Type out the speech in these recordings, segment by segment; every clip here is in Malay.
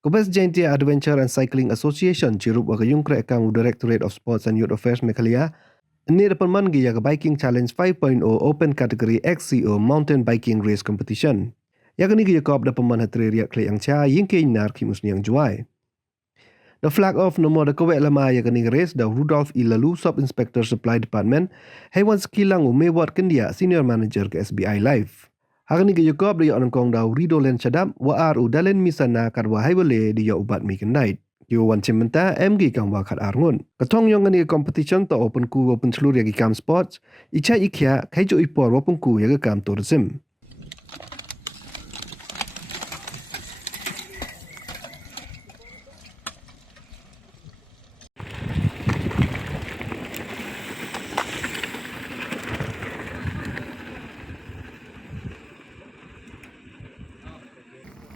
Kubas Jaintia Adventure and Cycling Association cirup wa kayung krek kang Directorate of Sports and Youth Affairs Mekalia. Ini depan man giya ke Biking Challenge 5.0 Open Category XCO Mountain Biking Race Competition. Ya kini giya kop depan man hatre riak klek yang cha ying ke inar kimus ni yang juai. The flag off nomor de kewek lama ya kini race da Rudolf Ilalu Sub Inspector Supply Department Hewan Sekilang Umewat Kendia Senior Manager ke SBI Live. Hari ni giya kop dia orang kong da Rido Len Chadam wa aru dalen misana karwa haibole dia ubat mi kendait. Yo wan cimenta MG kang wakat arngun. Ketong yang ni competition to open ku open seluruh yagi kam sports. Icha ikhya kaijo ipor open ku yagi kam tourism.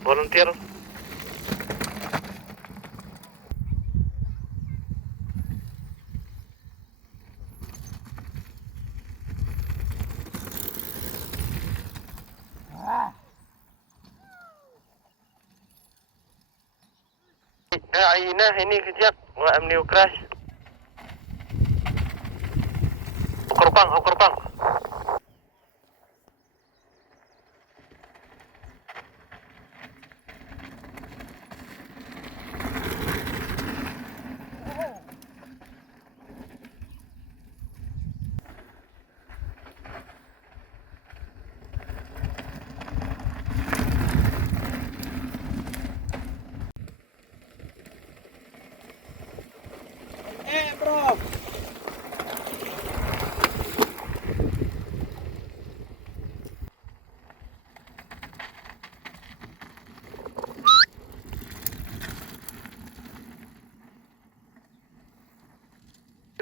Volunteer. Ini kejap. Wah, new crash. Ukur pang. Bro.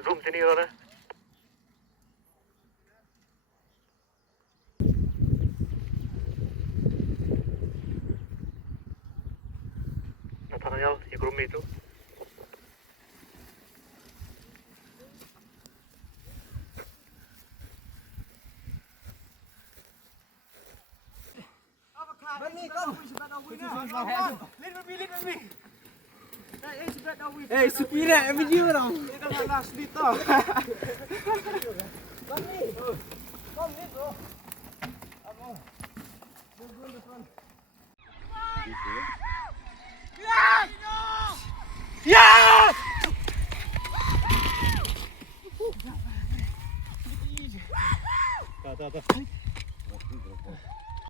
Zoom sini Rona. Apa yang ikut itu? Eh, supirnya video dong. Itu kan last bit toh.